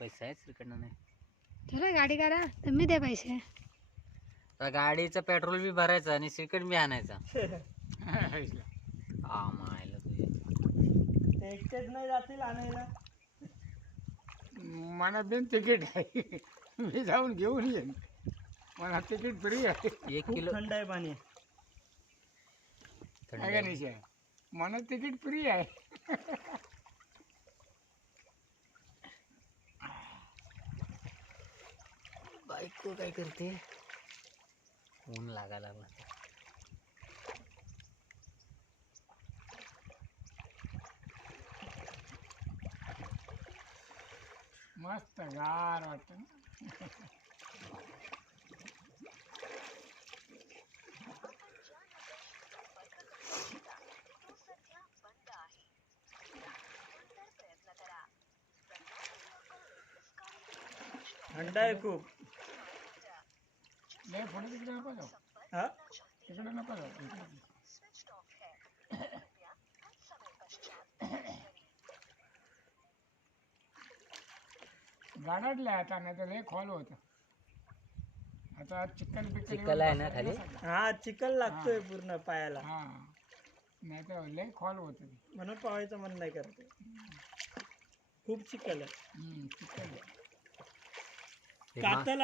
पैसा आहे श्रीकडनं नाही. चला गाडी करा तुम्ही द्या पैसे. तर गाडीचं पेट्रोल बी भरायचं आणि श्रीकंड बी आणायचा. हा मायला तुझे ते एकटेच नाही जातील आणायला. मला बिन तिकीट आहे, मी जाऊन घेऊन येईन. मला तिकीट फ्री आहे. 1 खूप किलो थंड आहे पाणी. थंड काय आहे. गणेश आहे, मला तिकीट फ्री आहे. बायको काय करते? ऊन लागायला लागला. मस्त गार वाटतं ना. थंड आहे खूप. लय पुढे तिकडे नको जाऊ, हा तिकडे नको जाऊ. गाडाडल्या आता, नाही तर लय खोल होत. आता चिकन चिखल आहे ना खाली? हा चिखल लागतोय पूर्ण पायाला, हा, नाही तर लय खोल होत. म्हणून पाहायचं मन नाही करत. खूप चिखल आहे. चिकन हे मा- कातल